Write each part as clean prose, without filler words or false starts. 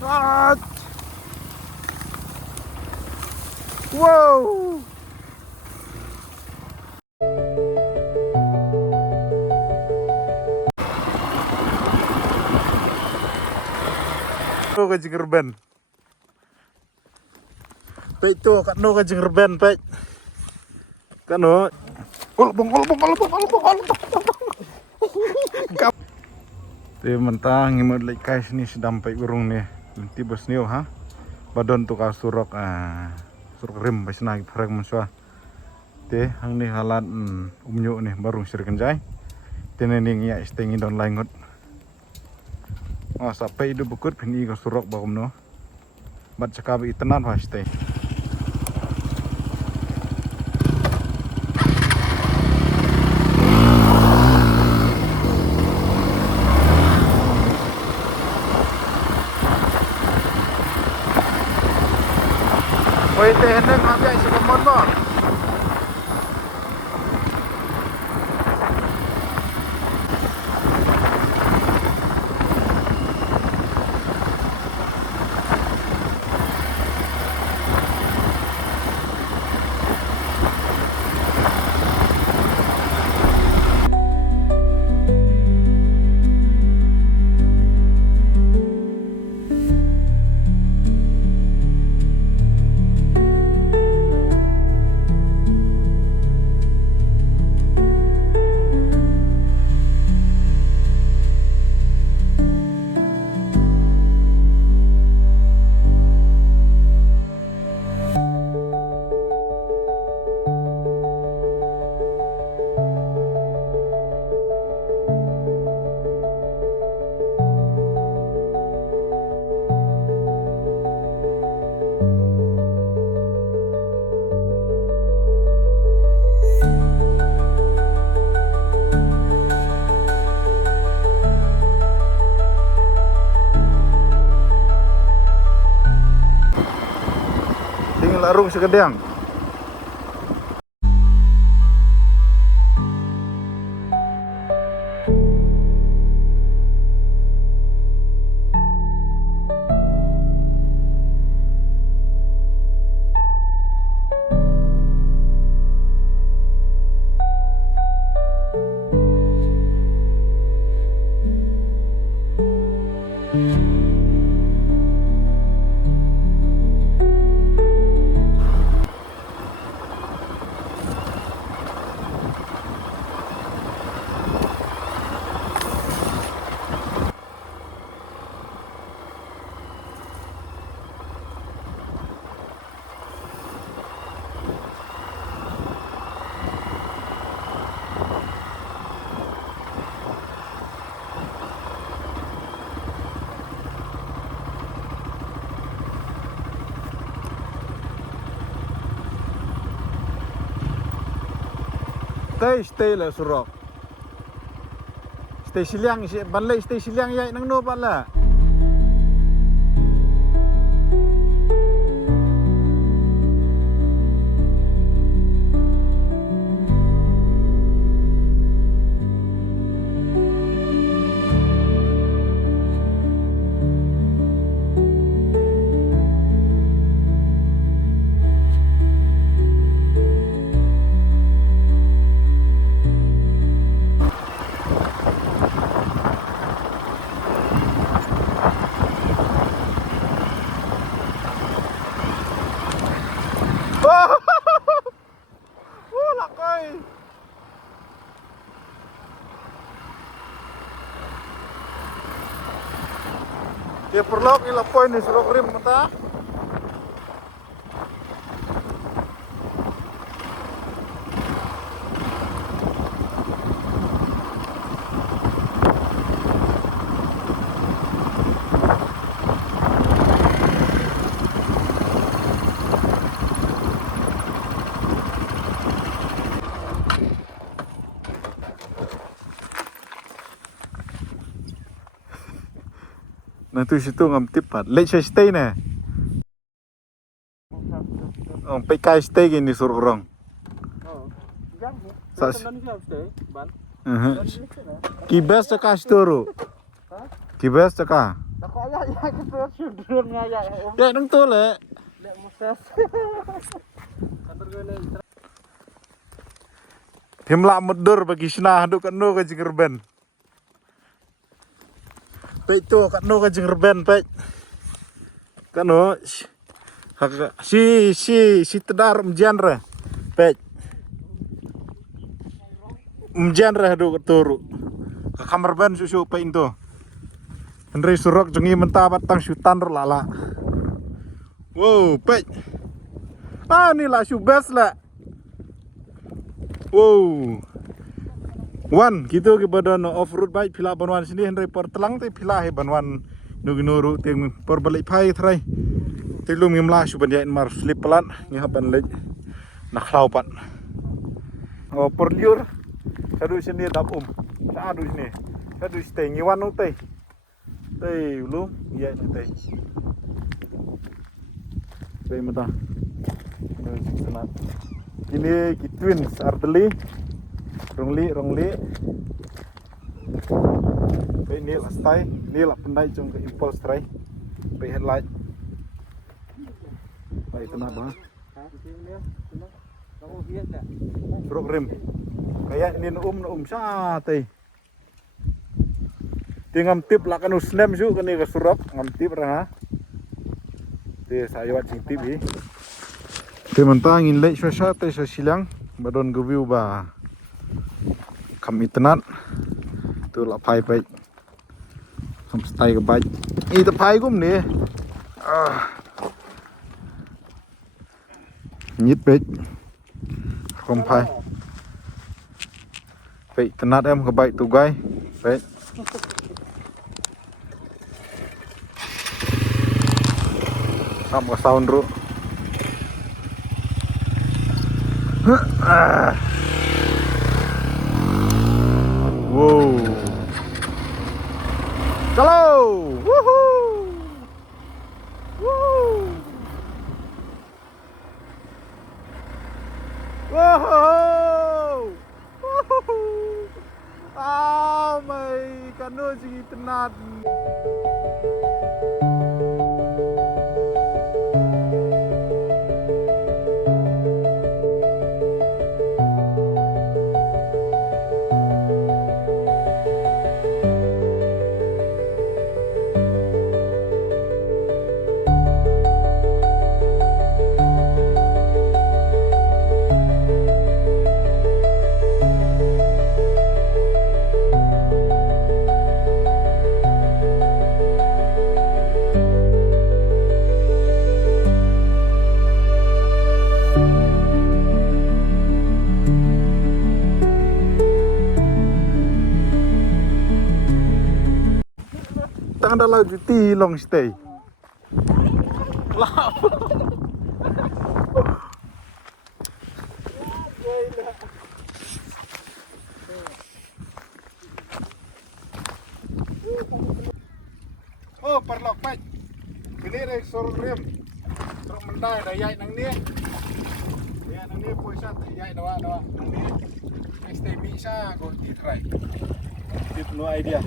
Ah. Wow. Ke Jingerben. Pek tuh kan no ke Jingerben, Pek. Kan no. Kolbong. Te mentang ngimut lek kais ni sedang pek urung ni. Nanti bos niu ha. Badon tu ka surok surok rim bas nagi frag mensua. Te hang ni halat umnyu ni baru sirkan jai. Tenening ya istengi don laingot. Sampai itu bukut pini ka surok bagum no. Bat cakabi itenan pasti. Oi teh hendak ngajak si kemon mo. Tinggal larung sekedang. Stay lah surok. Stay siliang si banlai stay siliang ya nang no pala. Dia perlok ila poin ni surok rim mata. Nah tu situ ngam tipat. Lek saya stay ne. Pe kai stay gini suruh orang. Sas. Kibes cakap sturu. Kibes cakap. Kok ya ke sudrun ngaya om. Ya nang to le. Lek moses. Kantor gue Tim la mudur bagi sina hadu kan no ka jingerben. Pe to kan no ka jingerben pe. Kan no si tedar mjanra. Pe. Mjanra hadu ka turu. Ka kamar ban susu pe into. Henry surok jengi mentah batang syutan lala. Wow, pe. Ah, ni lah syubes lah. Wow. Wan, gitu ke badan off road bike pila banwan sini Henry per telang te pila he banwan nuginuru ting per balik pai trai. Te lu ngimla syuban ya mar slip pelan ngihapan lej. Nak laupan. Oh, per liur. Sadu sini dap Sadu sini. Sadu stay ngiwan teh. Teh belum, iya teh. Teh mata. Ini twins Ardeli, Rongli. Ini lah stay, ini lah pendai jong ke impulse try, pe headlight. Baik kenapa? Suruk rim. Kayak ini sa teh. Ti ngam tip lah kan usnem su kan ni ka surok ngam tip ra. Ti saya wat sing tip hi. Ti mentang in lek sya te sa silang badon go view ba. Kam itnat. Tu la pai pai. Kam stay ka bai. I ta pai gum ni. Nhít bịch. Không pai. Vậy tnat em ka bai tu gai. Vậy. Sama sound bro. Wow. Kalau. Woohoo. Woo. Wow. Ah, my kano sige tenat. Tangan dalam di long stay. Oh, perlok baik. Ini resor rem. Terus mendai dayai nang ni. Ya nang ni puasa dayai dawa nang ni. Stay bisa go ti try. Tip no idea.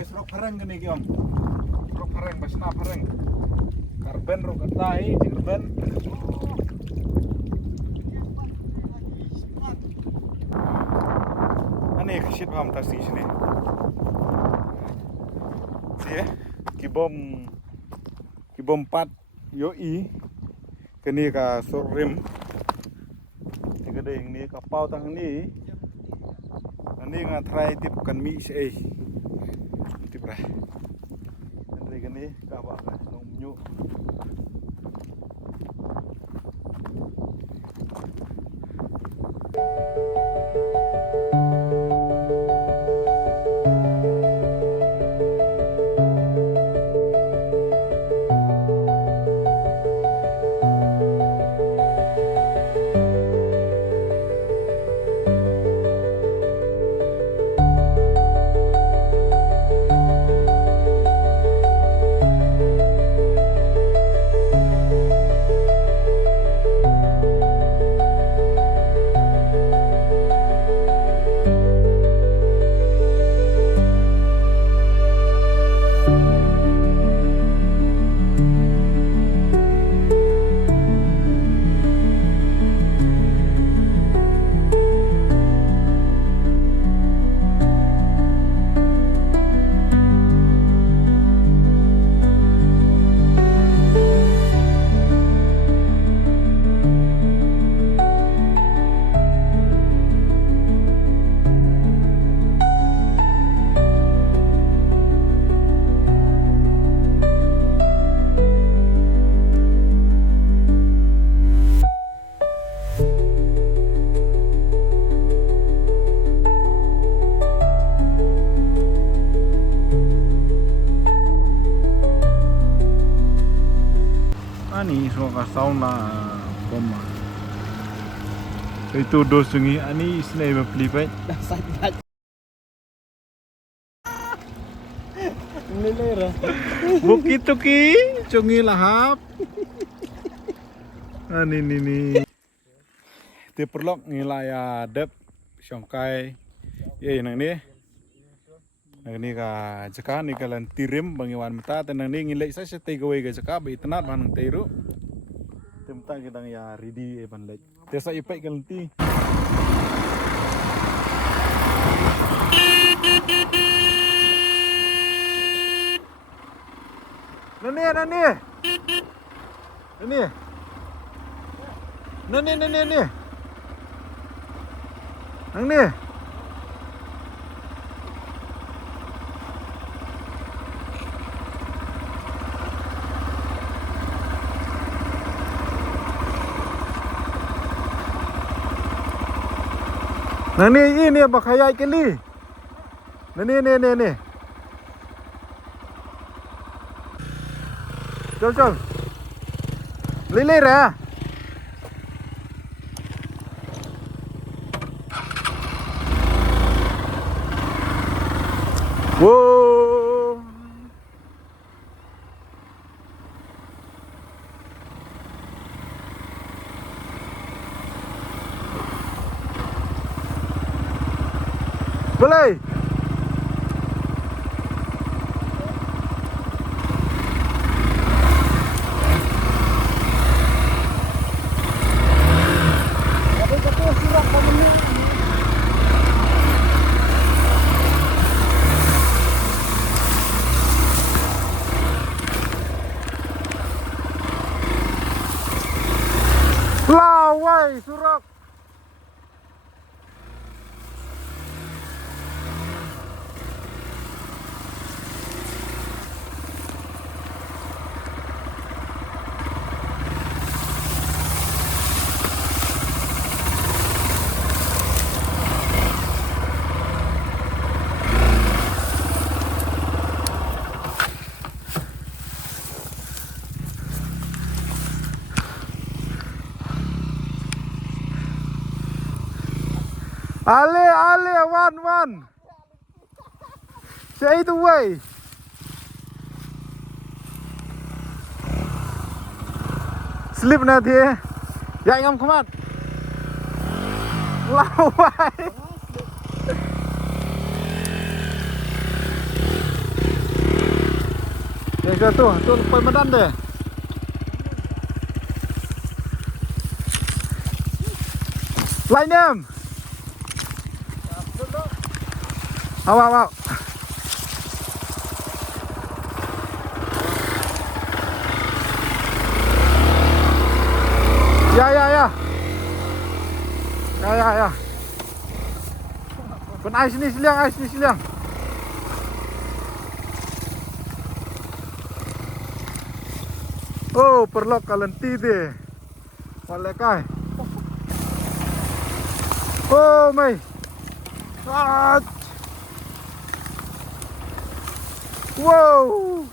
Serok pereng gini om, serok pereng, basna pereng, karben rok ketai, karben. Ani kesit paham tas di sini. Sih, kibom 4 yoi, kini ka sorim, tiga deh ini kapau tang ini ngatrai tip kan mi sih. Nanti gini kabar nunggu. ani suka sauna koma. Itu dosungi ani isne beli Sakit. Nilera. Bukit tu ki, cungi lahap. Ani ni. Ti perlok ngilaya dep syongkai. Ye nang ni. Nang ni ka jaka ni kalan tirim bangiwan mata tenang ni ngilai sa te gawe ga jaka ba itnat banang teiru. Temta gedang ya ridi ban lek. Desa ipek kalan ti. Nani. Nang ni. Nang ni ini bakayai keli. Nani. Chal. Lili ra. Wow. Boleh. Lawai surak. Ale, one. Say the way. Slip na thi. Ya ngam khamat. Lawai. Ke tu lepas badan deh. Line em. Awak. Ya. Pun ais ni siliang. Oh, perlok kalenti deh. Walekai. Oh, mai. Wow.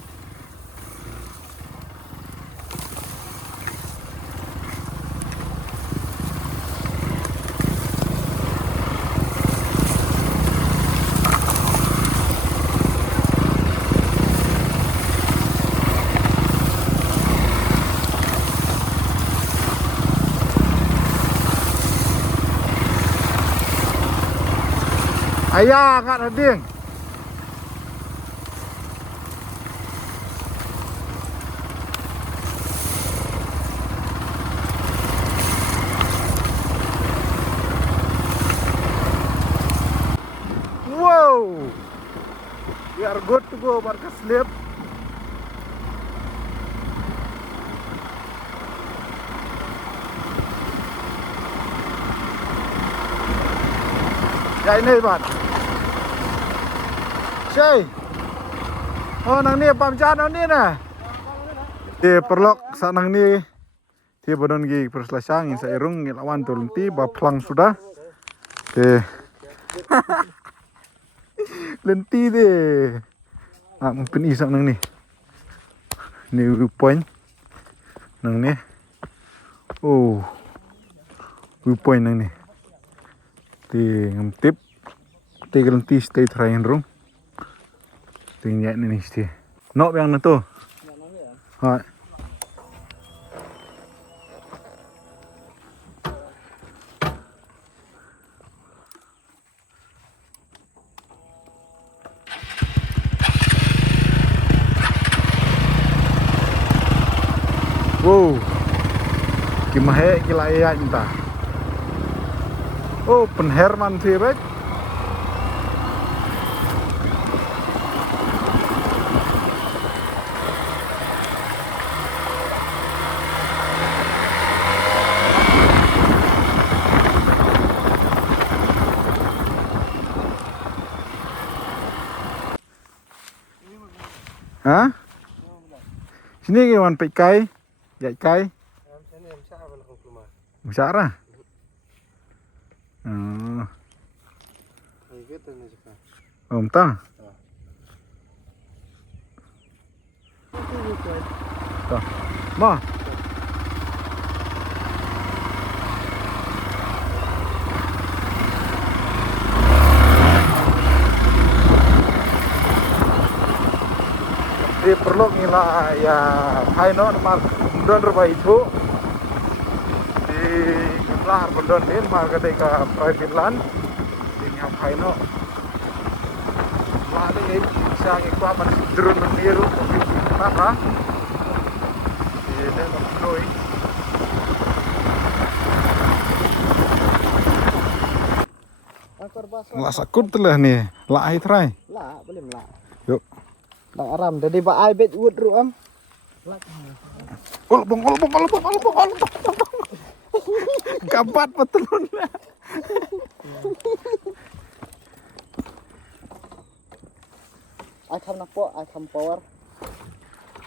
Ayah kat hading. Wow. We are good to go Barca slip. Ya ini Bat. Shay. Oh nang ni pamjan nang ni nah. Perlok sa nang ni. Ti bodon gi perslasang sa irung lawan tulunti ba plang sudah. Lenti deh. Mungkin isang nang ni. Ni point. nang ni. Oh. Point nang ni. Ti ngam tip. Ti gelanti stay train room. Ti nyat ni sti. Nok yang na to. Hai. Wow. Kimahe kila ya entah. Oh, penherman sih, baik. Hah? Sini kawan pe kai. Ya kai. Musara. Om ta. Ta. Ma. Di perlu ngila ya haino mar don rupa itu di jumlah bendon ini mar ketika private land di nyap haino mali bisa ngikwa man drone niru apa ini menoi lah sakut lah nih lah ai try Lah, boleh melak. yuk Bang Aram, jadi bak ai bet wood ru am. Olbong. Kabat betul lah. Ai tham nak po, ai tham power.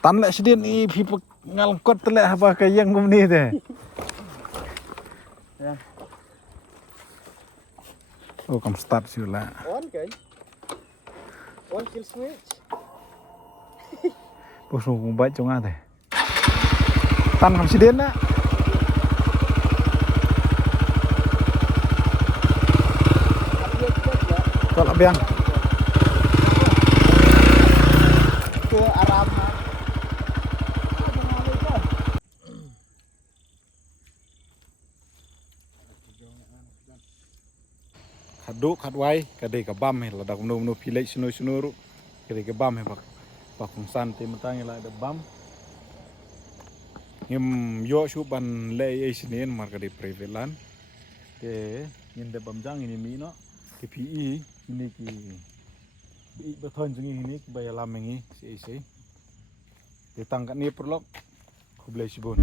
Tan lek sedih ni people ngalkot telek apa kayang kum ni teh. Ya. Oh, kam start sila. On kan? On kill switch. Bos mau baca nggak teh. Tan kam sedih nak. Kalau biang. Ke Aram. Kaduk kadwai kadai kabam he ladak menu pilih sunu kadai kabam he pak kongsan tim tangi lah ada bam. Ngem yo ban le sinin mar kadai private land. Ke ngende bamjang ini mi no. KPI ini ki beton jengi ini bayar lamengi si ditangkat ni perlok kublai sibun.